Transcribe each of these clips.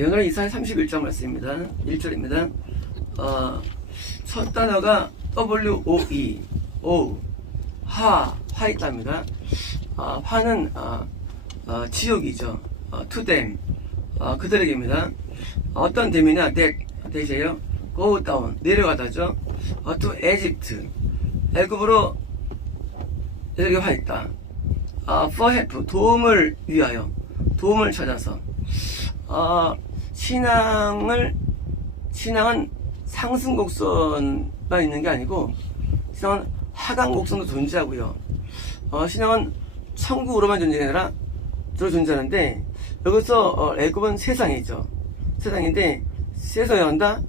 오늘은 이사야 31장 말씀입니다. 1절입니다. 첫 단어가 WOE, 화이답니다. 화는 지옥이죠. to them, 그들에게입니다. 어떤 댐이냐, 대세요. go down, 내려가다죠. to Egypt, 애굽으로 여기 화있다. for help, 도움을 위하여, 도움을 찾아서. 신앙은 상승 곡선만 있는 게 아니고, 신앙은 하강 곡선도 존재하고요. 신앙은 천국으로만 존재가 아니라 저로 존재하는데, 여기서 애굽은 세상이죠. 세상인데, 세상에 한다.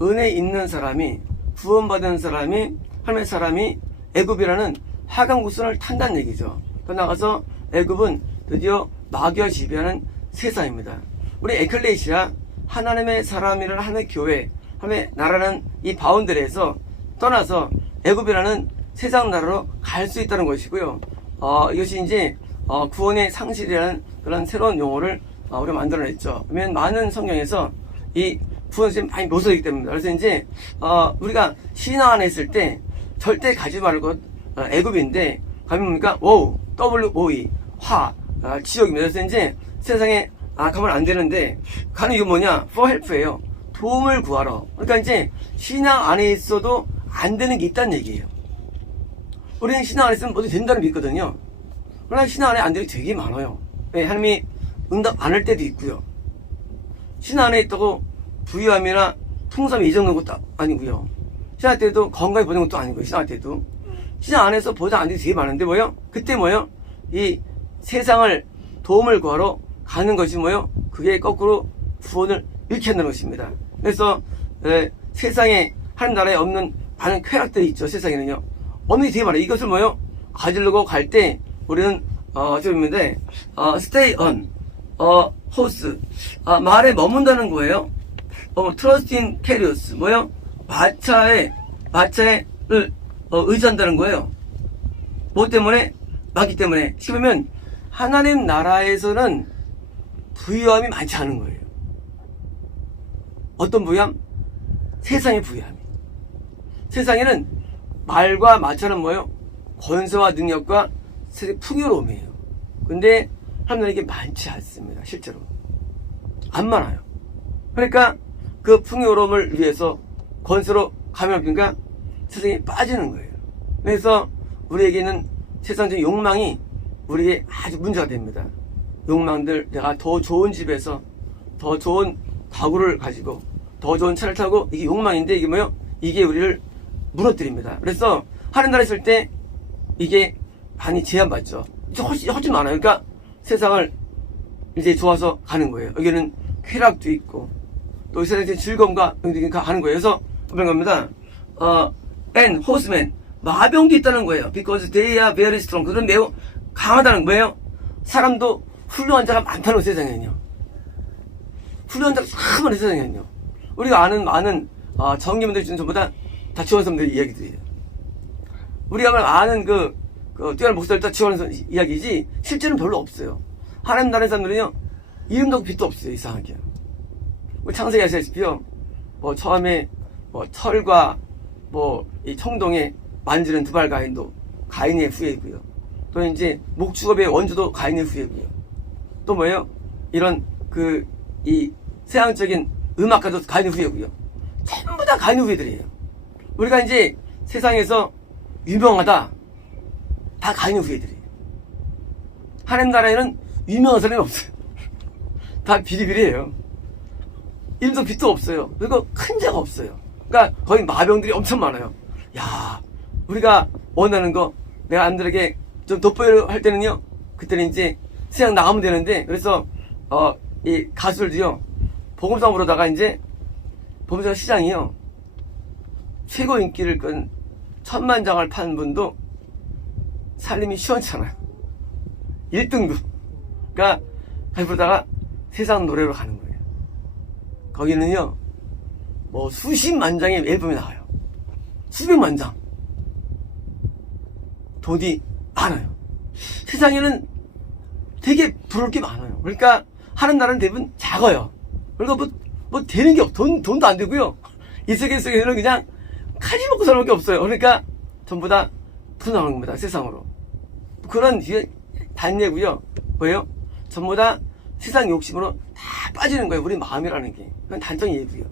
은혜 있는 사람이, 구원받은 사람이, 하나님의 사람이 애굽이라는 하강 곡선을 탄다는 얘기죠. 더 나가서 애굽은 드디어 마귀가 지배하는 세상입니다. 우리 에클레시아, 하나님의 사람이라는 하나님의 교회, 하나님의 나라는 이 바운드리에서 떠나서 애굽이라는 세상 나라로 갈 수 있다는 것이고요. 이것이 이제 구원의 상실이라는 그런 새로운 용어를 우리가 만들어냈죠. 그러면 많은 성경에서 이 구원이 많이 묘사되기 때문입니다. 그래서 이제 우리가 신앙 안에 있을 때 절대 가지 말을 것 애굽인데 가면 뭡니까? WOE, 지옥입니다. 그래서 이제 세상에 가면 안 되는데 가는 이유 뭐냐? for help예요. 도움을 구하러. 그러니까 이제 신앙 안에 있어도 안 되는 게 있다는 얘기예요. 우리는 신앙 안에 있으면 모두 된다는 믿거든요. 그러나 신앙 안에 안 되는 게 되게 많아요. 네, 하나님이 응답 안 할 때도 있고요. 신앙 안에 있다고 부유함이나 풍성함이 이정도는 것도 아니고요. 신앙 때도 건강이 보는 것도 아니고요. 신앙 때도. 신앙 안에서 보장 안 되는 게 되게 많은데 뭐요? 그때 뭐요? 이 세상을 도움을 구하러 가는 것이 뭐요? 그게 거꾸로 구원을 잃게 한다는 것입니다. 그래서 세상에 하나님 나라에 없는 많은 쾌락들이 있죠. 세상에는요. 없는 게 되게 많아요. 이것을 뭐요? 가지려고 갈 때 우리는 저입니다. stay on, horse, 말에 머문다는 거예요. trust in chariots, 뭐요? 마차를 의지한다는 거예요. 뭐 때문에? 마귀 때문에. 쉽으면 하나님 나라에서는 부유함이 많지 않은 거예요. 어떤 부유함? 세상의 부유함이. 세상에는 말과 마차는 뭐예요? 권세와 능력과 풍요로움이에요. 근데 하나님에게 많지 않습니다. 실제로. 안 많아요. 그러니까 그 풍요로움을 위해서 권세로 가면 없으니까 세상에 빠지는 거예요. 그래서 우리에게는 세상적인 욕망이 우리에게 아주 문제가 됩니다. 욕망들, 내가 더 좋은 집에서 더 좋은 가구를 가지고 더 좋은 차를 타고, 이게 욕망인데 이게 뭐예요? 이게 우리를 무너뜨립니다. 그래서 하는 나라에 있을 때 이게 많이 제한받죠. 훨씬 많아요. 그러니까 세상을 이제 좋아서 가는 거예요. 여기는 쾌락도 있고 또 이 세상의 즐거움과 가는 거예요. 그래서 그런 겁니다. And horsemen, 마병도 있다는 거예요. Because they are very strong. 그들은 매우 강하다는 거예요. 사람도 훌륭한 자가 많다는 거, 세상에는요. 훌륭한 자가 참 많은 세상에는요. 우리가 아는 많은 정기분들 중에 전부 다 지원사람들의 이야기들이에요. 우리가 아는 뛰어난 목사들 다 지원하는 이야기지 실제는 별로 없어요. 하나님 나라의 사람들은요, 이름도 빛도 없어요. 이상하게. 우리 창세기 아시다시피요, 처음에 철과 이 청동에 만지는 두발가인도 가인의 후예이고요. 또 이제 목축업의 원주도 가인의 후예고요. 또 뭐예요? 이런 이 세상적인 음악가도 가인의 후예고요. 전부 다 가인의 후예들이에요. 우리가 이제 세상에서 유명하다, 다 가인의 후예들이에요. 하나님 나라에는 유명한 사람이 없어요. 다 비리비리해요. 이름도 빛도 없어요. 그리고 큰 자가 없어요. 그러니까 거의 마병들이 엄청 많아요. 야, 우리가 원하는 거 내가 남들에게 좀 돋보여 할 때는요, 그때는 이제 세상 나가면 되는데, 그래서 이 가수들도요, 복음상 부르다가 이제 복음상 시장이요, 최고 인기를 끈 1000만 장을 판 분도 살림이 시원찮아요. 1등급. 그러니까 가수 부르다가 세상 노래로 가는 거예요. 거기는요, 수십만 장의 앨범이 나와요. 수백만 장. 돈이 많아요. 세상에는 되게 부러울 게 많아요. 그러니까 하는 나라는 대부분 작아요. 그러니까 뭐 되는 게 돈도 안 되고요. 이 세계 속에서는 그냥 칼이 먹고 사는 게 없어요. 그러니까 전부 다 푸나오는 겁니다. 세상으로. 그런 단예고요. 뭐예요? 전부 다 세상 욕심으로 다 빠지는 거예요. 우리 마음이라는 게. 그건 단정 예고요.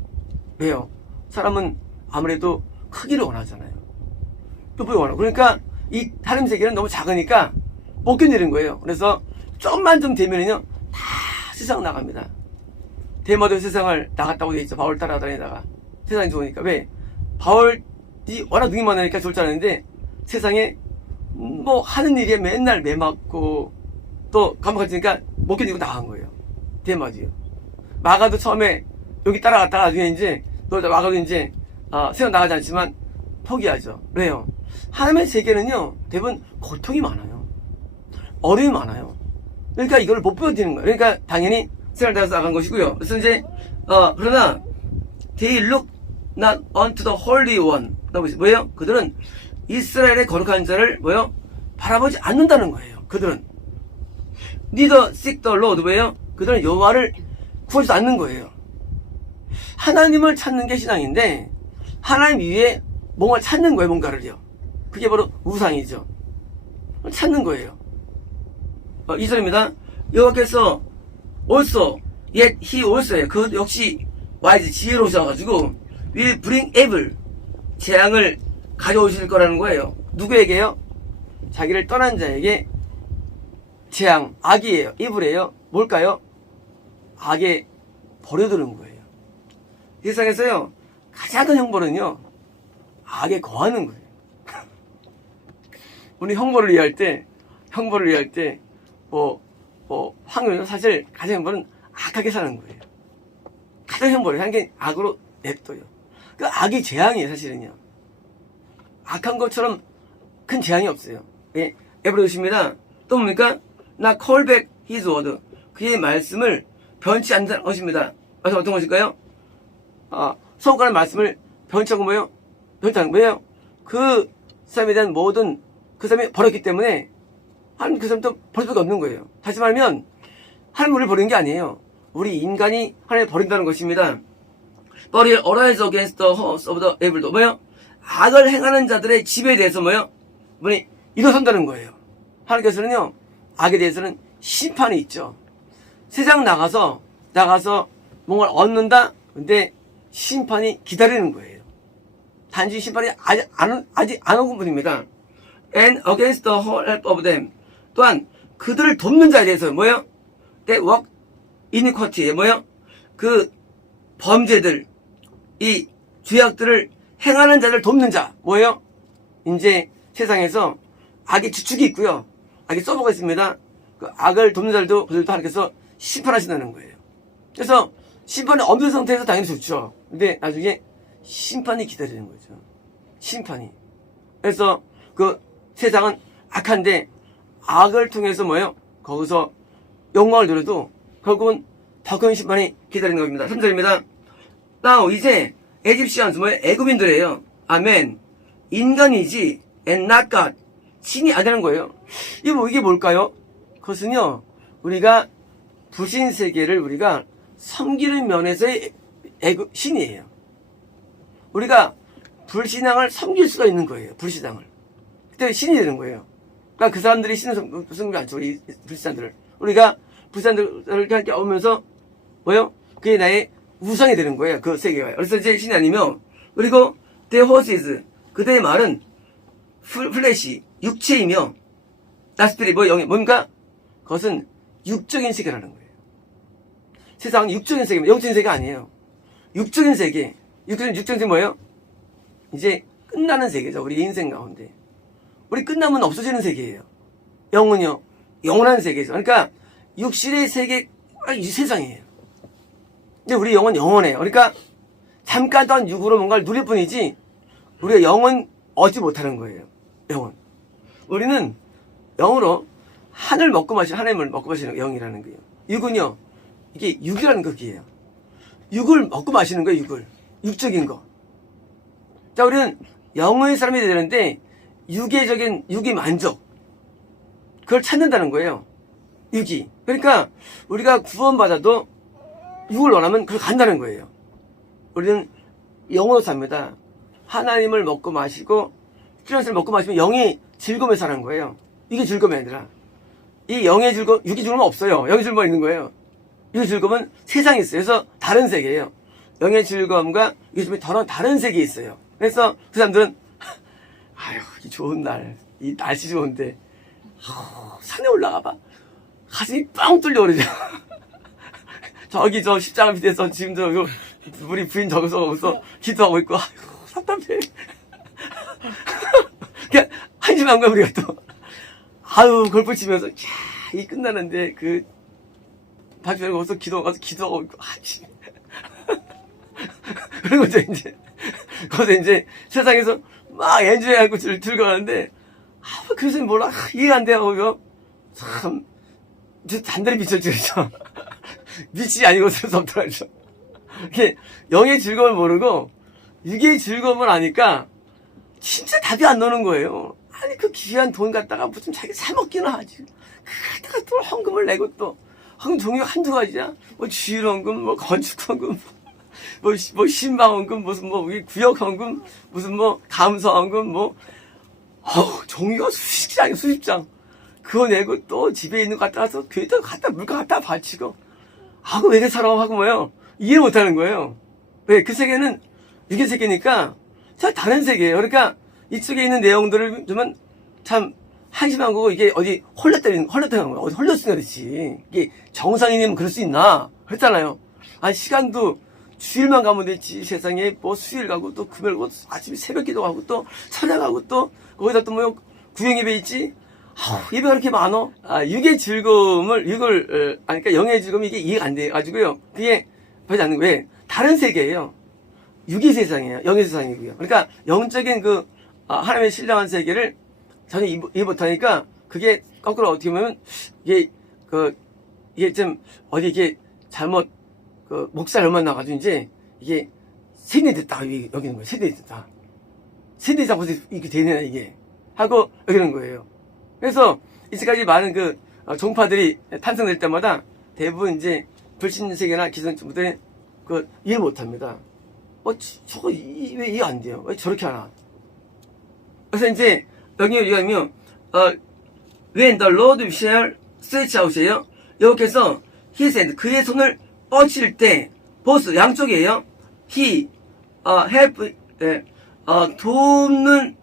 왜요? 사람은 아무래도 크기를 원하잖아요. 뽀뽀를 원하고. 그러니까 이 하나님 세계는 너무 작으니까 못 견디는 거예요. 그래서 좀만 좀 되면은요, 다 세상 나갑니다. 데마도 세상을 나갔다고 돼 있죠. 바울 따라다니다가. 세상이 좋으니까. 왜? 바울이 워낙 능이 많으니까 좋을 줄 알았는데 세상에 뭐 하는 일에 맨날 매맞고 또 감옥같으니까 못 견디고 나간 거예요. 데마도요. 마가도 처음에 여기 따라갔다가 나중에 이제 마가도 이제 세상 나가지 않지만 포기하죠. 왜요? 하나님의 세계는요 대부분 고통이 많아요. 어려움이 많아요. 그러니까 이걸 못 보여드리는 거예요. 그러니까 당연히 세상을 나가서 나간 것이고요. 그래서 이제 그러나 they look not unto the holy one. 뭐예요? 그들은 이스라엘의 거룩한 자를 뭐예요? 바라보지 않는다는 거예요. 그들은 neither seek the Lord. 뭐예요? 그들은 여호와를 구하지도 않는 거예요. 하나님을 찾는 게 신앙인데 하나님 위에 뭔가 찾는 거예요. 뭔가를요. 그게 바로 우상이죠. 찾는 거예요. 2절입니다. 여호와께서 also yet he also 그 역시 wise 지혜로우셔가지고 will bring evil 재앙을 가져오실 거라는 거예요. 누구에게요? 자기를 떠난 자에게 재앙, 악이에요. 이불이에요. 뭘까요? 악에 버려두는 거예요. 세상에서요 가장 큰 형벌은요 악에 거하는 거예요. 우리 형벌을 이해할 때 황교는 사실 가장 형벌은 악하게 사는 거예요. 가장 형벌을 하는 게 악으로 냅둬요. 그 악이 재앙이에요. 사실은요. 악한 것처럼 큰 재앙이 없어요. 예, 에브로드십니다. 또 뭡니까? 나 call back his word. 그의 말씀을 변치 않는 것입니다. 어떤 것일까요? 서구가는 말씀을 변치 않고 뭐예요? 변치 않는 거예요. 그 사람에 대한 모든 그 사람이 버렸기 때문에 하나님 그 사람도 버릴 수밖에 없는 거예요. 다시 말하면 하나님 우리를 버리는 게 아니에요. 우리 인간이 하나님을 버린다는 것입니다. But he arise against the host of the evil. 뭐예요? 악을 행하는 자들의 지배에 대해서 뭐예요? 이분이 일어선다는 거예요. 하나님께서는요 악에 대해서는 심판이 있죠. 세상 나가서 뭔가를 얻는다. 근데 심판이 기다리는 거예요. 단지 심판이 아직 안 오고 뿐입니다. And against the whole help of them. 또한 그들을 돕는 자에 대해서 뭐예요? They work iniquity. 뭐예요? 그 범죄들, 이 죄악들을 행하는 자를 돕는 자. 뭐예요? 이제 세상에서 악의 주축이 있고요. 악의 서버가 있습니다. 그 악을 돕는 자들도 그들도 하나님께서 심판하신다는 거예요. 그래서 심판이 없는 상태에서 당연히 좋죠. 근데 나중에 심판이 기다리는 거죠. 심판이. 그래서 그 세상은 악한데 악을 통해서 뭐예요? 거기서 영광을 누려도 결국은 더 큰 심판이 기다리는 겁니다. 3절입니다. Now 이제 에집시안스 뭐예요? 애굽인들이에요. 아멘. 인간이지 and not God. 신이 아니라는 거예요. 이게 뭘까요? 그것은요 우리가 불신 세계를 우리가 섬기는 면에서의 신이에요. 우리가 불신앙을 섬길 수가 있는 거예요. 불신앙을. 그때 신이 되는 거예요. 그러니까 그 사람들이 신을 섬기지 않죠. 우리 불신자들을. 우리가 불신자들을 함께 오면서 뭐요? 그게 나의 우상이 되는 거예요. 그 세계가. 그래서 이제 신이 아니며 그리고 their horses 그들의 말은 플래시 육체이며 나스피리 뭡니까? 그것은 육적인 세계라는 거예요. 세상은 육적인 세계입니다. 영적인 세계가 아니에요. 육적인 세계. 육적인 세계 뭐예요? 이제 끝나는 세계죠. 우리 인생 가운데. 우리 끝나면 없어지는 세계예요. 영은요. 영원한 세계죠. 그러니까 육신의 세계 이 세상이에요. 근데 우리 영은 영원해요. 그러니까 잠깐 동안 육으로 뭔가를 누릴 뿐이지 우리가 영은 얻지 못하는 거예요. 영은. 우리는 영으로 하나님을 먹고 마시는 영이라는 거예요. 육은요. 이게 육이라는 것이에요. 육을 먹고 마시는 거예요. 육적인 거. 자, 우리는 영의 사람이 되는데 육의 만족 그걸 찾는다는 거예요. 육이. 그러니까 우리가 구원받아도 육을 원하면 그걸 간다는 거예요. 우리는 영으로 삽니다. 하나님을 먹고 마시고 필요한 먹고 마시면 영이 즐거움에 사는 거예요. 이게 즐거움이 아니라 이 영의 즐거움, 육의 즐거움은 없어요. 영의 즐거움만 있는 거예요. 육의 즐거움은 세상에 있어요. 그래서 다른 세계예요. 영의 즐거움과 육의 즐거움이 다른 세계에 있어요. 그래서 그 사람들은 아유 이 좋은 날, 이 날씨 좋은데 산에 올라가봐 가슴이 뻥 뚫려 오르죠. 저기 저 십자가 밑에서 지금 우리 부인 저기서 기도하고 있고 아이고 답답해. 그냥 한심한 거야 우리가 또. 아유 골프 치면서 이 끝나는데 그 바주에 가서 기도하고 있고 아침. 그리고 거기서 이제 세상에서 막 엔조이하고 들고 가는데 그래서 몰라 이해가 안 돼요. 이거 참 단단히 미쳐지죠. 미치 아니고 쓸 수 없더라고요. 이게 영의 즐거움을 모르고 육의 즐거움을 아니까 진짜 답이 안 나오는 거예요. 아니 그 귀한 돈 갖다가 무슨 자기 사 먹기나 하지. 그걸 갖다가 또 헌금을 내고 또 헌금 종류가 한두 가지야. 뭐 주일헌금, 뭐 건축헌금, 뭐 신방헌금, 무슨 뭐 구역헌금, 무슨 뭐 감사헌금, 종류가 수십 장이야 수십 장. 그거 내고 또 집에 있는 거 갖다 가서 교회에다 갖다 물가 갖다 바치고 그거 왜 이렇게 살아 하고 뭐예요. 이해 못 하는 거예요. 왜? 그 세계는 육의 세계니까 참 다른 세계예요. 그러니까 이쪽에 있는 내용들을 보면 참 한심한 거고 이게 어디 홀렸다는 거야. 어디 홀렸으니까 그렇지. 이게 정상인이면 그럴 수 있나? 그랬잖아요. 시간도 주일만 가면 됐지. 세상에 뭐 수요일 가고 또 금요일 가고 아침에 새벽 기도하고 또 찬양하고 또 거기다 또 뭐 구형 예배 있지. 예배가 그렇게 많어? 육의 즐거움을 그러니까 영의 즐거움이 이게 이해가 안 돼가지고요. 그게 보지 않는 거예요. 왜? 다른 세계예요. 육의 세상이에요. 영의 세상이고요. 그러니까 영적인 하나님의 신령한 세계를 전혀 이해 못하니까 그게 거꾸로 어떻게 보면 이게 좀 어디 이게 잘못 목살 얼마 나가지고 이제 이게 세뇌됐다 여기는 거예요. 세뇌됐다. 세뇌자고 이렇게 되냐 이게 하고 여기는 거예요. 그래서 이제까지 많은 종파들이 탄생될 때마다 대부분 이제 불신세계나 기성주들이 이해를 못합니다. 저거 왜 이해 안 돼요? 왜 저렇게 하나? 그래서 이제 여기 얘기하면 when the Lord shall stretch out이에요. 여기서 his hand 그의 손을 뻗칠 때 both 양쪽이에요. he help 돕는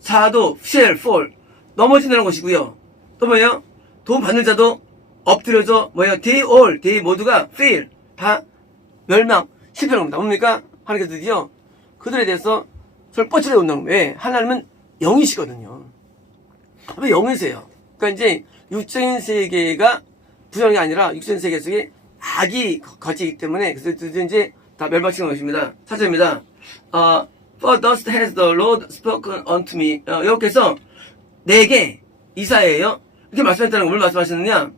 자도 shall fall 넘어진다는 것이고요. 또 뭐예요? 도움 받는 자도 엎드려져 뭐예요? they 모두가 fail 다 멸망 실패하는 겁니다. 뭡니까? 하나님께서 드디어 그들에 대해서 저를 뻗치려 온다는 거예요. 왜? 하나님은 영이시거든요. 왜 영이세요? 그러니까 이제 육적인 세계가 부정이 아니라 육적인 세계 속에 악이 거치기 때문에 그래서 드디어 이제 다 멸망시키는 것입니다. 4절입니다. For thus has the Lord spoken unto me. 여기서 내게 이사야예요. 이렇게 말씀했다는 걸 뭘 말씀하셨느냐?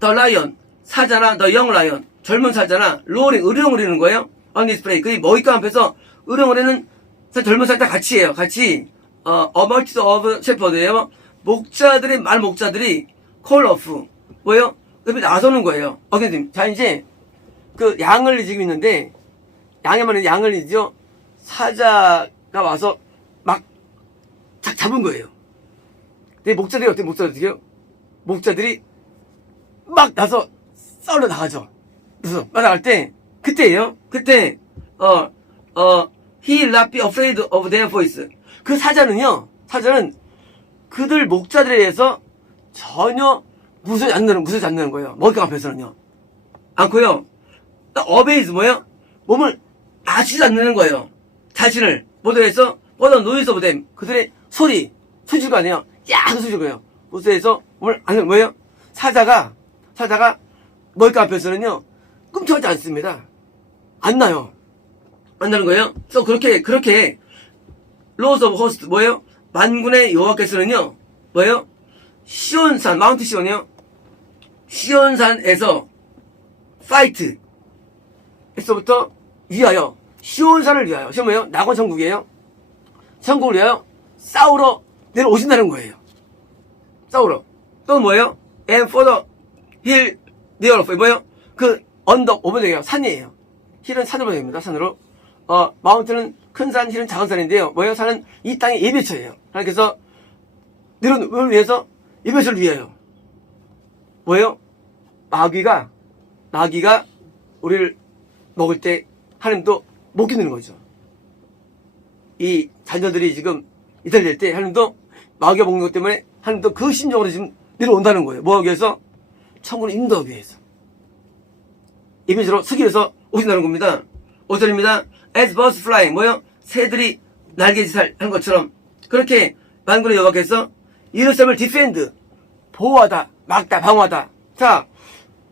The lion 사자나 the young lion 젊은 사자나 로링 으르렁거리는 거예요. on display 그 먹잇감 앞에서 으르렁거리는 젊은 사자 같이 해요. 같이 a multitude of shepherd예요. 목자들의 말 목자들이 call of 뭐예요? 옆에 나서는 거예요. 어게님 자 이제 양을 지금 있는데 양에만 양을 이죠. 사자가 와서 막 잡은 거예요. 근데 목자들이 어떻게 목자들이요? 목자들이 막 나서 싸우러 나가죠. 그래서 막 나갈 때 그때예요. 그때 he will not be afraid of their voice. 그 사자는 그들 목자들에 의해서 전혀 무서워지 않는 거예요. 먹잇감 앞에서는요. 않고요. obeys 뭐예요? 몸을 낮추지 않는 거예요. 자신을 모두에서 noise of them 그들의 소리가 아니에요. 야 소리고요. 모두에서 몸을 안 뭐예요? 사자가 먹잇감 앞에서는요 꿈쩍하지 않습니다. 안 나요. 안 나는 거예요. 그래서 그렇게 Lord of Hosts 뭐예요? 만군의 여호와께서는요 뭐예요? 시온산 마운트 시온이요. 시온산에서 파이트 에서부터 위하여 시온산을 위하여 시온 뭐예요? 낙원 천국이에요. 천국을 위하여 싸우러 내려오신다는 거예요. 싸우러 또 뭐예요? And for the hill thereof 뭐예요? 그 언덕, 오버되게요. 산이에요. 힐은 산으로 됩니다. 산으로. 마운트는 큰 산, 힐은 작은 산인데요. 뭐예요? 산은 이 땅의 예배처예요. 그래서 내려놓을 위해서 예배처를 위하여. 뭐예요? 마귀가 우리를 먹을 때 하나님도 못 기누는 거죠. 이 자녀들이 지금 이탈될 때 하나님도 마귀가 먹는 것 때문에 하나님도 그 심정으로 지금 내려온다는 거예요. 뭐 하기 위해서? 천국을 인도하기 위해서. 예배처로 서기 위해서 오신다는 겁니다. 5절입니다. As birds flying. 뭐요? 새들이 날개짓을 하는 것처럼 그렇게 만군의 여호와께서 예루살렘을 디펜드, 보호하다, 막다, 방어하다. 자,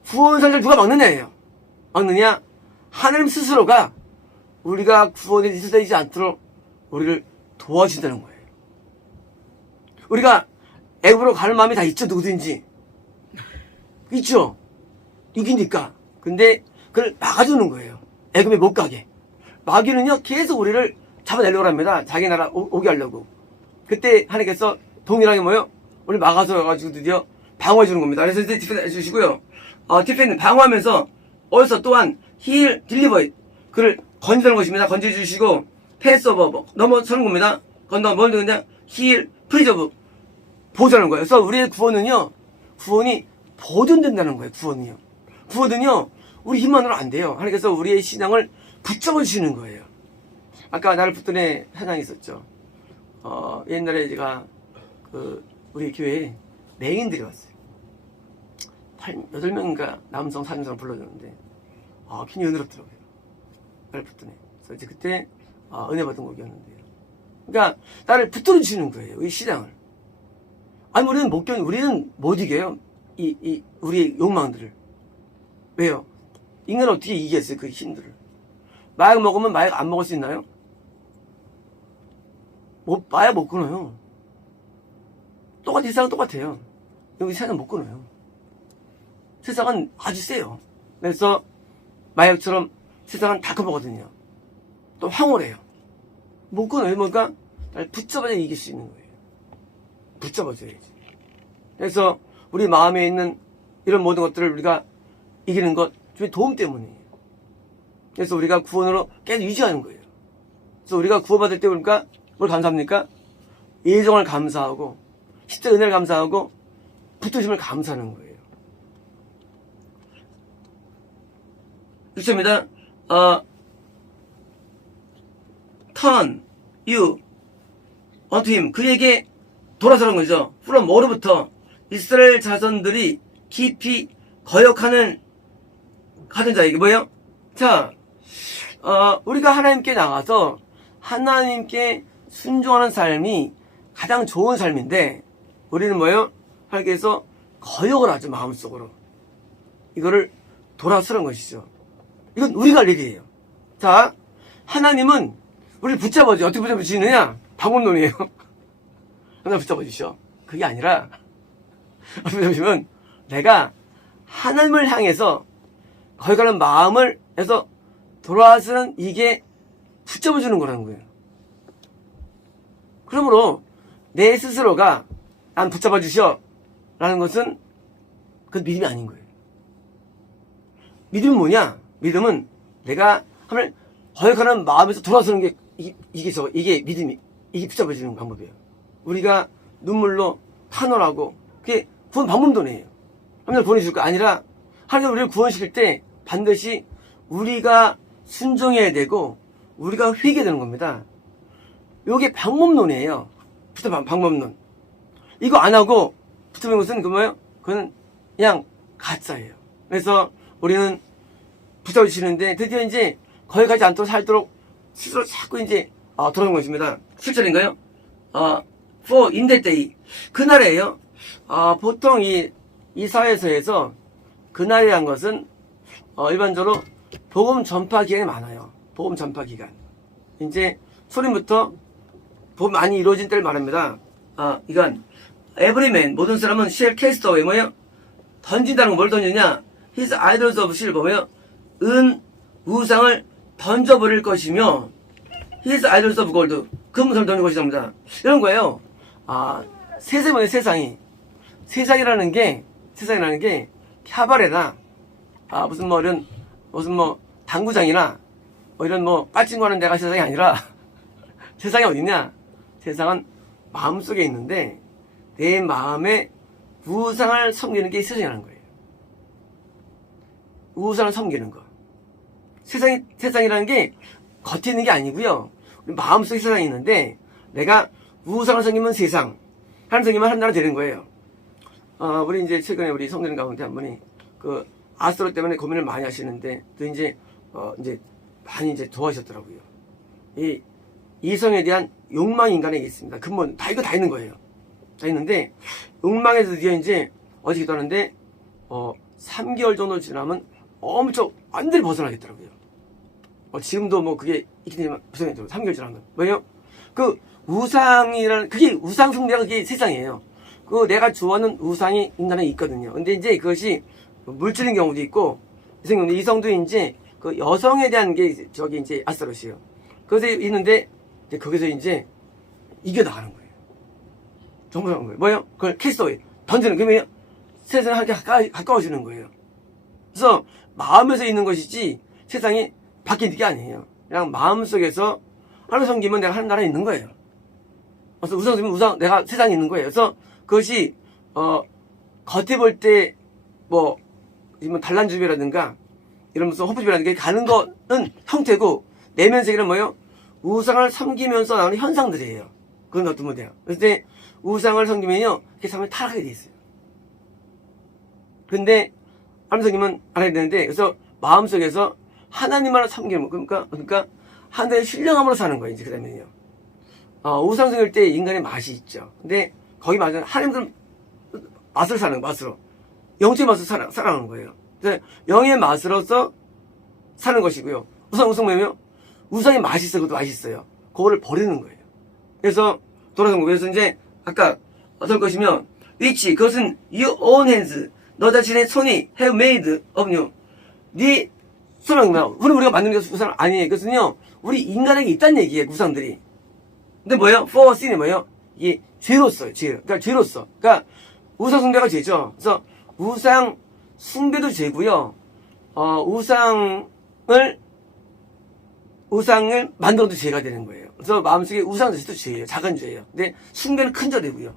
구원사를 누가 막느냐예요. 막느냐? 하나님 스스로가 우리가 구원에 이르지 않도록 우리를 도와주신다는 거예요. 우리가 애굽으로 가는 마음이 다 있죠. 누구든지. 있죠. 이기니까. 근데 그걸 막아주는 거예요. 애굽에 못 가게. 마귀는요 계속 우리를 잡아내려고 합니다. 자기 나라 오게 하려고. 그때 하나님께서 동일하게 뭐요? 우리 막아서 가지고 드디어 방어해 주는 겁니다. 그래서 이제 디펜드 해주시고요. 디펜드 방어하면서 also 또한 heal, deliver 그를 건지는 것입니다. 건져 주시고 패스 오버 넘어서는 겁니다. 건너 뭘 그냥 heal, preserve 보존하는 거예요. 그래서 우리의 구원은요, 구원이 보존된다는 거예요. 구원은요 우리 힘만으로 안 돼요. 하나님께서 우리의 신앙을 붙잡아 주시는 거예요. 아까 나를 붙던 애 사장이 있었죠. 옛날에 제가 우리 교회에 맹인들이 왔어요. 8명인가 남성 4인상 불러줬는데 굉장히 은혜롭더라고요. 나를 붙던 애. 그래서 이제 그때 은혜 받은 곡이었는데요. 그러니까 나를 붙들어 주시는 거예요. 이 신앙을. 아니 우리는 못 이겨요. 우리의 욕망들을. 왜요? 인간은 어떻게 이기겠어요? 그 힘들을. 마약 먹으면 마약 안 먹을 수 있나요? 마약 못 끊어요. 세상은 똑같아요. 여기 세상은 못 끊어요. 세상은 아주 세요. 그래서 마약처럼 세상은 다 커버거든요. 또 황홀해요. 못 끊어요. 뭔가 날 붙잡아야 이길 수 있는 거예요. 붙잡아줘야지. 그래서 우리 마음에 있는 이런 모든 것들을 우리가 이기는 것 주의 도움 때문이에요. 그래서 우리가 구원으로 계속 유지하는 거예요. 그래서 우리가 구원받을 때 우리가 뭘 감사합니까? 예정을 감사하고 십자가 은혜를 감사하고 붙드심을 감사하는 거예요. 6절입니다. turn you unto him 그에게 돌아서는 거죠. from 뭐로부터? 이스라엘 자손들이 깊이 거역하는 하던 자에게 뭐예요? 자, 우리가 하나님께 나가서 하나님께 순종하는 삶이 가장 좋은 삶인데 우리는 뭐예요? 하나님께서 거역을 하죠. 마음속으로. 이거를 돌아서는 것이죠. 이건 우리가 할 일이에요. 자, 하나님은 우리를 붙잡아줘. 어떻게 붙잡아주시느냐? 방법론이에요. 하나 붙잡아주셔. 그게 아니라 어떻게 붙잡으시면 내가 하나님을 향해서 거역하는 마음을 해서 돌아서는 이게 붙잡아주는 거라는 거예요. 그러므로 내 스스로가 난 붙잡아 주셔 라는 것은 그건 믿음이 아닌 거예요. 믿음은 뭐냐? 믿음은 내가 하나님을 거역하는 마음에서 돌아서는 게 이게 믿음이 이게 붙잡아주는 방법이에요. 우리가 눈물로 탄원하고 그게 구원 방법론이에요. 하나님을 구원해 줄 거 아니라 하나님 우리를 구원시킬 때 반드시 우리가 순종해야 되고 우리가 회개되는 겁니다. 이게 방법론이에요. 방법론. 이거 안 하고 붙잡는 것은 뭐예요? 그건 그냥 가짜예요. 그래서 우리는 붙잡으시는데 드디어 이제 거기까지 않도록 살도록 스스로 자꾸 이제 돌아오는 것입니다. 7절인가요? for in that day 그날에요. 보통 이 사회에서 그날이란 것은 일반적으로 복음 전파 기간이 많아요. 복음 전파 기간. 이제 소림부터 복음 많이 이루어진 때를 말합니다. 이건 everyman 모든 사람은 shall cast away 뭐예요? 던진다는 건 뭘 던지냐? his idols of silver 뭐예요? 은 우상을 던져버릴 것이며 his idols of gold 금을 던질 것이랍니다. 이런 거예요. 세상이라는 게 캬바레나 무슨 뭐 이런 무슨 뭐 당구장이나 뭐 이런 뭐 빠친거 하는 데가 세상이 아니라 세상이 어딨냐? 세상은 마음속에 있는데 내 마음에 우상을 섬기는 게 세상이라는 거예요. 우상을 섬기는 거. 세상이라는 게 겉에 있는 게 아니고요. 우리 마음속에 세상이 있는데 내가 우상을 섬기면 세상, 하나님 섬기면 하나님 나라 되는 거예요. 우리 이제 최근에 우리 성도님 가운데 한 분이 그 아스트로 때문에 고민을 많이 하시는데 또 이제 많이 이제 도와주셨더라고요. 이 이성에 대한 욕망이 인간에게 있습니다. 근본 다 이거 다 있는 거예요. 다 있는데 욕망에서 드디어 이제 어제 기도하는데 3개월 정도 지나면 엄청 완전히 벗어나겠더라고요. 지금도 뭐 그게 있긴 하지만 벗어나겠더라고요. 3개월 지나면 뭐예요? 그 우상이라는 그게 우상 숭배가 그게 세상이에요. 그 내가 좋아하는 우상이 인간에 있거든요. 근데 이제 그것이 물질인 경우도 있고 이성도 이제 그 여성에 대한 게 저기 이제 아스트로시요. 그것에 있는데 이제 거기서 이제 이겨나가는 거예요. 정말 하는 거예요. 뭐예요? 그걸 캐스터웨이 던지는 그러면 세상에 하게 가까워지는 거예요. 그래서 마음에서 있는 것이지 세상이 밖에 있는 게 아니에요. 그냥 마음속에서 하나님 섬기면 내가 하는 나라에 있는 거예요. 그래서 우상 섬기면 내가 세상에 있는 거예요. 그래서 그것이 겉에 볼 때 뭐 단란주의라든가 이런 무슨 허브주의라든가 가는 거는 형태고 내면 세계는 뭐예요? 우상을 섬기면서 나오는 현상들이에요. 그건 어떤 문제예요? 그래서 우상을 섬기면요, 그게 삶을 타락하게 돼 있어요. 근데 하나님 섬기면 알아야 되는데, 그래서 마음속에서 하나님만을 섬기는 거, 그러니까 하나님의 신령함으로 사는 거예요. 이제 그다음에요. 우상 섬길 때 인간의 맛이 있죠. 근데 거기 맞아요. 하나님들 맛을 사는 거, 맛으로 영적인 맛을 살아가는 거예요. 그래서 영의 맛으로서 사는 것이고요. 우상 뭐냐면 우상이 맛있어, 그것도 맛있어요. 그거를 버리는 거예요. 그래서 돌아선 거예요. 그래서 이제 아까 어떨 것이면 which 그것은 your own hands 너 자신의 손이 have made of you 네 손은 우리가 만드는 게 우상 아니에요. 그것은요 우리 인간에게 있다는 얘기예요. 우상들이. 근데 뭐예요? for sin이 뭐예요? 이게 죄로서요. 그러니까 죄로서. 그러니까 우상 숭배가 죄죠. 그래서 우상 숭배도 죄고요. 우상을 만들어도 죄가 되는 거예요. 그래서 마음속에 우상 자체도 죄예요. 작은 죄예요. 근데 숭배는 큰 죄되고요.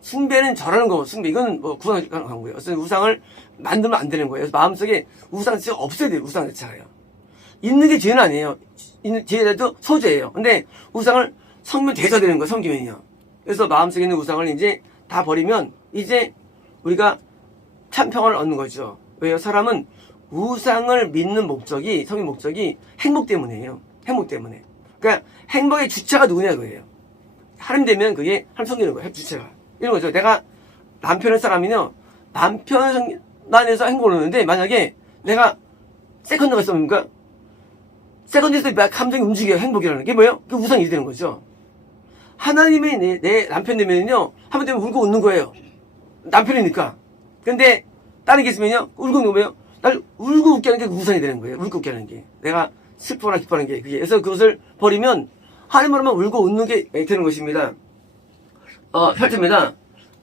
숭배는 절하는 거고, 이건 뭐 구원하는 거예요. 그래서 우상을 만들면 안 되는 거예요. 그래서 마음속에 우상 자체가 없어야 돼요. 우상 자체가요. 있는 게 죄는 아니에요. 있는 죄라도 소죄예요. 근데 우상을 섬기면 죄가 되는 거예요. 섬기면요. 그래서 마음속에 있는 우상을 이제 다 버리면 이제 우리가 참 평안을 얻는 거죠. 왜요? 사람은 우상을 믿는 목적이, 섬긴 목적이 행복 때문이에요. 행복 때문에. 그러니까 행복의 주체가 누구냐 그거예요. 하나님 되면 그게 하나님 섬기는 거예요. 주체가. 이런 거죠. 내가 남편을 사람이요. 남편을 난에서 행복을 얻는데 만약에 내가 세컨드가 있으니까 세컨드에서 감정이 움직여요. 행복이라는 게 뭐예요? 그게 우상이 되는 거죠. 하나님이 내 남편 되면요. 한번 되면 울고 웃는 거예요. 남편이니까. 근데 다른 게 있으면요. 울고 웃는 거예요. 날 울고 웃게 하는 게 우상이 되는 거예요. 울고 웃게 하는 게. 내가 슬퍼나 기뻐하는 게 그게. 그래서 그것을 버리면 하나님으로만 울고 웃는 게 되는 것입니다. 8절입니다.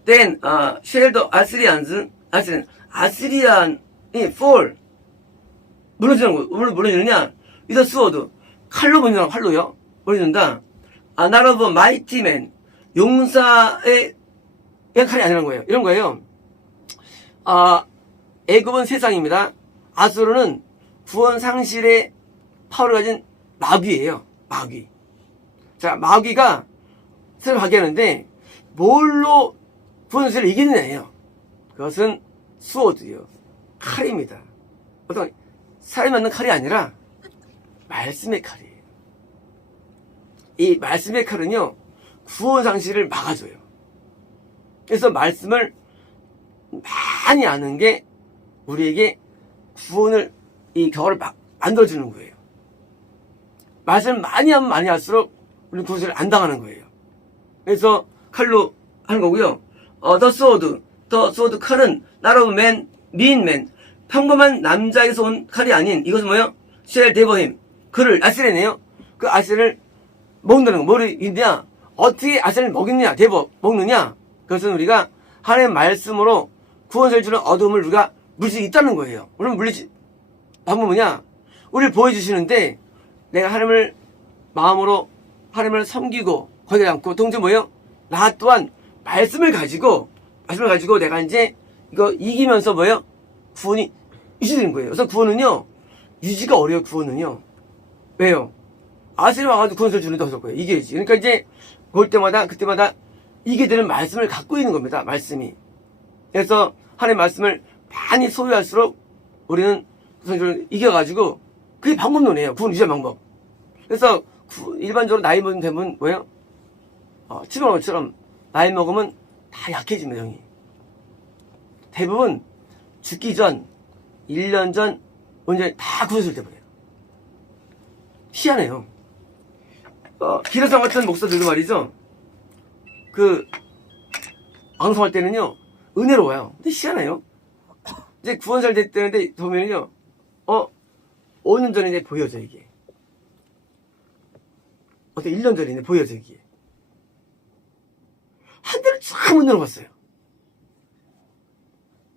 Then shall the 아스리안이 fall 무너지는 거. 무너지느냐? with a sword 칼로 무너지는 칼로요. 무너진다. not of mighty man 용사의 칼이 아니라는 거예요. 이런 거예요. 애굽은 세상입니다. 아수르는 구원 상실의 파워를 가진 마귀예요. 마귀. 자, 마귀가 세상을 가게 하는데 뭘로 구원 상실을 이기느냐예요. 그것은 수어드요. 칼입니다. 어떤 살이 맞는 칼이 아니라 말씀의 칼이에요. 이 말씀의 칼은요. 구원 상실을 막아줘요. 그래서 말씀을 많이 아는 게 우리에게 구원을 이 겨울을 만들어주는 거예요. 말씀을 많이 하면 많이 할수록 우리는 구원을 안 당하는 거예요. 그래서 칼로 하는 거고요. The sword 칼은 not of man, mean man 평범한 남자에서 온 칼이 아닌 이것은 뭐예요? shall devour him 그를 아스레네요. 그 아스레를 먹는다는 거. 뭐를 있냐? 어떻게 아스레를 먹느냐? 먹느냐? 그것은 우리가 하나님의 말씀으로 구원을 주는 어둠을 우리가 물릴 수 있다는 거예요. 물론 물리지 방법은 뭐냐? 우리를 보여주시는데 내가 하나님을 마음으로 하나님을 섬기고 거기에 않고 동시에 뭐예요? 나 또한 말씀을 가지고 내가 이제 이거 이기면서 뭐예요? 구원이 유지되는 거예요. 그래서 구원은요 유지가 어려워요. 구원은요. 왜요? 아스리 와가지고 구원서를 주는데 어떨 거예요? 이겨야지. 그러니까 이제 볼 때마다 그때마다 이게 되는 말씀을 갖고 있는 겁니다. 말씀이. 그래서 하나님의 말씀을 많이 소유할수록 우리는 구원서를 이겨가지고 그게 방법론이에요. 구원 유지의 방법. 그래서 일반적으로 나이 먹은 되면 뭐예요? 치명처럼 나이 먹으면 다 약해집니다. 형이. 대부분 죽기 전 1년 전 언제 다 구원을 돼버려요. 희한해요. 기라성 같은 목사들도 말이죠. 방송할 때는요 은혜로워요. 근데 희한해요. 이제 구원살 됐다는데 보면은요 5년 전에 보여져 이게. 어때 1년 전에 보여져 이게. 한 대를 쫙 못 늘어봤어요.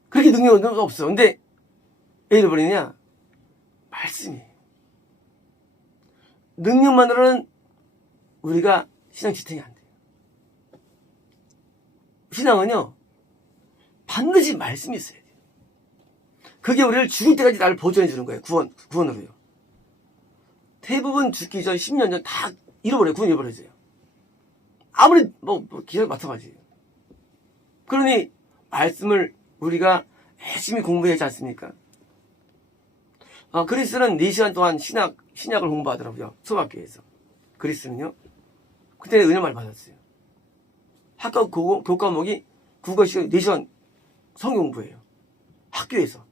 그렇게 능력은 없어. 근데 왜 잃어버리냐? 말씀이. 능력만으로는 우리가 신앙 지탱이 안 돼요. 신앙은요 반드시 말씀이 있어야 돼요. 그게 우리를 죽을 때까지 나를 보존해 주는 거예요. 구원으로요. 대부분 죽기 전 10년 전 다 잃어버려요. 구원 잃어버려져요. 아무리 기가 마찬가지예요. 그러니 말씀을 우리가 열심히 공부해야 하지 않습니까? 그리스는 4시간 동안 신약을 공부하더라고요. 초등학교에서. 그리스는요. 그때 은혜 많이 받았어요. 학교 교과 과목이 국어 시간 4시간 성경 공부예요. 학교에서.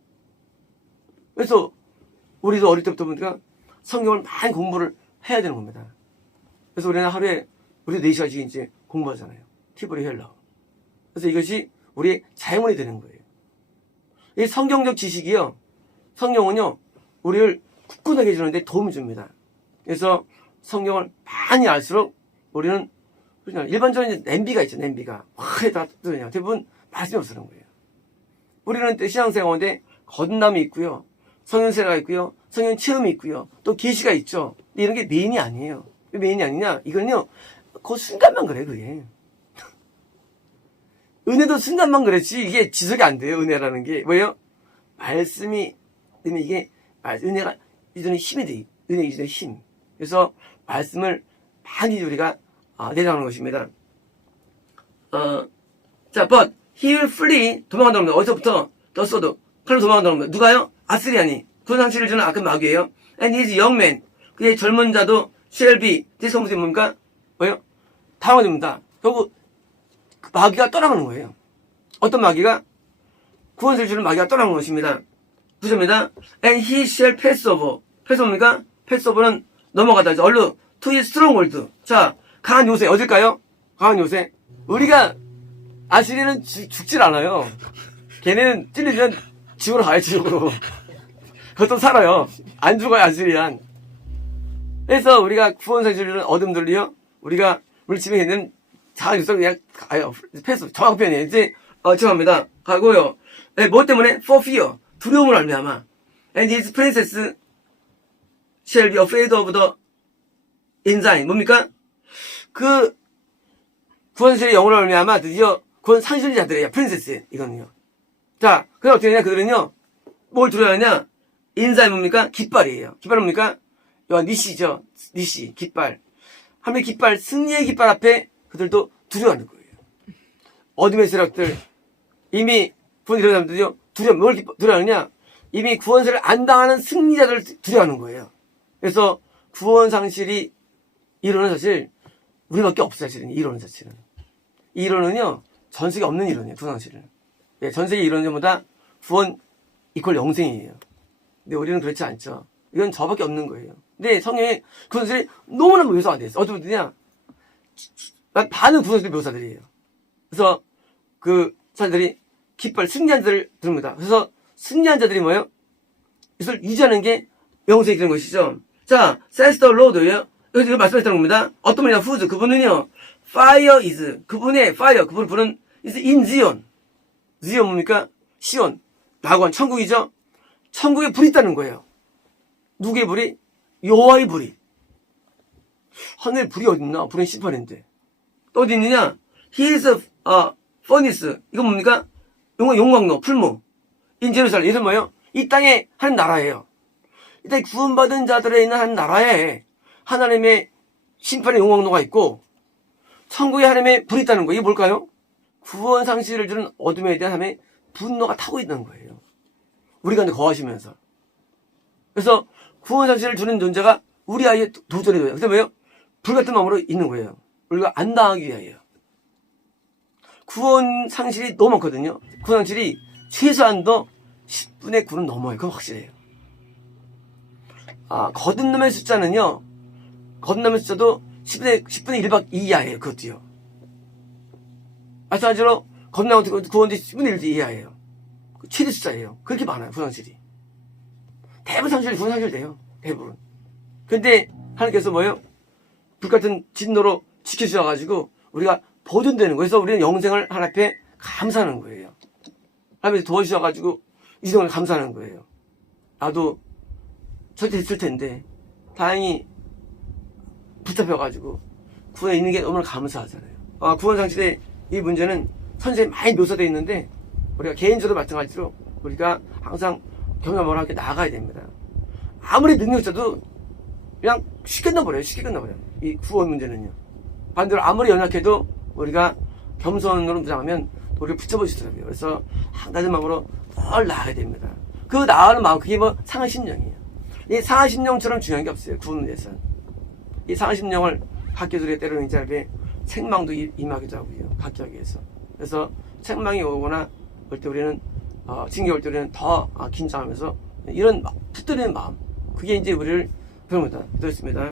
그래서 우리도 어릴 때부터 보니까 성경을 많이 공부를 해야 되는 겁니다. 그래서 우리는 하루에 우리도 4시간씩 이제 공부하잖아요. 티브리 헬라어. 그래서 이것이 우리의 자양분이 되는 거예요. 이 성경적 지식이요. 성경은요. 우리를 굳건하게 해주는데 도움을 줍니다. 그래서 성경을 많이 알수록 우리는 일반적으로 이제 냄비가 있죠. 냄비가. 화에다 뜨냐. 대부분 말씀이 없어는 거예요. 우리는 신앙생활인데 거듭남이 있고요. 성령세례가 있고요. 성령 체험이 있고요. 또 계시가 있죠. 근데 이런 게 메인이 아니에요. 왜 메인이 아니냐? 이거는요. 그 순간만 그래 그게. 은혜도 순간만 그랬지 이게 지속이 안 돼요. 은혜라는 게 뭐예요? 말씀이 되면 이게 은혜가 이전에 힘이 돼. 은혜 이전에 힘. 그래서 말씀을 많이 우리가 내장하는 것입니다. 자, but he will flee 도망간다는 겁니다. 어디서부터? 떴어도 칼로 도망간다는 겁니다. 누가요? 아스리아니. 구원 상실을 주는 악한 마귀예요. And his young man. 그의 젊은 자도 shall be. this 무슨 뭡니까? 뭐예요? 당황됩니다. 결국 마귀가 떠나가는 거예요. 어떤 마귀가? 구원을 주는 마귀가 떠나가는 것입니다. 구절입니다. And he shall pass over. pass over입니까? pass over는 넘어가다. 얼른 to his stronghold. 자, 강한 요새 어딜까요? 강한 요새. 우리가 아시리는 죽질 않아요. 걔네는 찔리면 지구로 가요. 지구로. 그것도 살아요. 안 죽어요. 아시리안. 그래서 우리가 구원사실은 어둠들이요. 우리가 우리 집에 있는 강한 요새 그냥 가요. 패스 정확한 표현이에요. 이제 죄송합니다. 가고요. 네, 뭐 때문에? For fear. 두려움을 알미하마. And his princess shall be afraid of the ensign. 뭡니까? 구원실의 영혼을 알미하마 드디어 구원 상실자들이에요. 프린세스. 이거는요. 자, 그럼 어떻게 되냐? 그들은요. 뭘 두려워하냐? 인사이 뭡니까? 깃발이에요. 깃발은 뭡니까? 니시죠. 니시. 깃발. 하나님의 깃발, 승리의 깃발 앞에 그들도 두려워하는 거예요. 어둠의 세력들. 이미 구원 이런 사람들이요. 뭘 두려워하느냐? 이미 구원세를 안 당하는 승리자들을 두려워하는 거예요. 그래서 구원 상실이 이론은 사실 우리밖에 없어요. 사실은 이론은 자체는. 이 이론은요. 전 세계에 없는 이론이에요. 구원 상실은. 예, 전 세계 이론보다 구원 이퀄 영생이에요. 근데 우리는 그렇지 않죠. 이건 저밖에 없는 거예요. 근데 성경에 구원 상실이 너무나 묘사가 돼 있어요. 어떤 분들이냐? 반은 구원 상실 묘사들이에요. 그래서 그 사람들이 깃발 승리한 자들을 들습니다. 그래서 승리한 자들이 뭐예요? 이것을 유지하는 게 영생이 되는 것이죠. 자, says the Lord예요. 여기서 말씀하셨다는 겁니다. 어떤 분이냐? whose 그분은요. fire is 그분의 fire 그분의 불은 is in Zion. Zion 뭡니까? 시온 낙원 천국이죠. 천국에 불이 있다는 거예요. 누구의 불이? 여호와의 불이. 하늘에 불이 어딨나? 불은 심판인데. 또 어디 있느냐? He is a furnace. 이건 뭡니까? 용광로, 풀무. In Jerusalem. 이것은 뭐예요? 이 땅에 한 나라예요. 이 땅에 구원받은 자들에 있는 한 나라에 하나님의 심판의 용광로가 있고 천국에 하나님의 불이 있다는 거예요. 이게 뭘까요? 구원 상실을 주는 어둠에 대한 하나님의 분노가 타고 있는 거예요. 우리 가운데 거하시면서. 그래서 구원 상실을 주는 존재가 우리 아이의 도전이 돼요. 그래서 뭐예요? 불같은 마음으로 있는 거예요. 우리가 안 당하기 위하여. 구원 상실이 너무 많거든요. 구원 상실이 최소한도 10분의 9는 넘어요. 그건 확실해요. 거듭 남의 숫자는요, 거듭 남의 숫자도 10분의 1박 이하예요. 그것도요. 마찬가지로 거듭 남의 구원도 10분의 1 이하예요. 최대 숫자예요. 그렇게 많아요. 구원 상실이. 대부분 상실이 구원 상실 돼요. 대부분. 근데 하나님께서 뭐예요? 불같은 진노로 지켜주셔가지고 우리가 보존되는 거예요. 그래서 우리는 영생을 하나님 앞에 감사하는 거예요. 하나님께서 도와주셔가지고 이생을 감사하는 거예요. 나도 절대 됐을 텐데 다행히 붙잡혀가지고 구원에 있는 게 너무나 감사하잖아요. 구원 상실의 이 문제는 선생에 많이 묘사되어 있는데 우리가 개인적으로 마찬가지로 우리가 항상 경험을 함께 나아가야 됩니다. 아무리 능력자도 그냥 쉽게 끝나버려요. 쉽게 끝나버려요. 이 구원 문제는요. 반대로 아무리 연약해도 우리가 겸손으로 무장하면 우리를 붙잡아주시더라고요. 그래서 낮은 마음으로 늘 나아가야 됩니다. 그 나아가는 마음, 그게 뭐 상한 심령이에요. 이 상한 심령처럼 중요한 게 없어요. 구원 문제에서는. 이 상한 심령을 갖게 되려 때로는 이제 앞에 책망도 임하기도 하고요. 갖게 하기 위해서. 그래서 책망이 오거나 올 때 우리는 징계 올 때 우리는 더 긴장하면서 이런 붙들리는 마음, 그게 이제 우리를 배웁니다. 그렇습니다.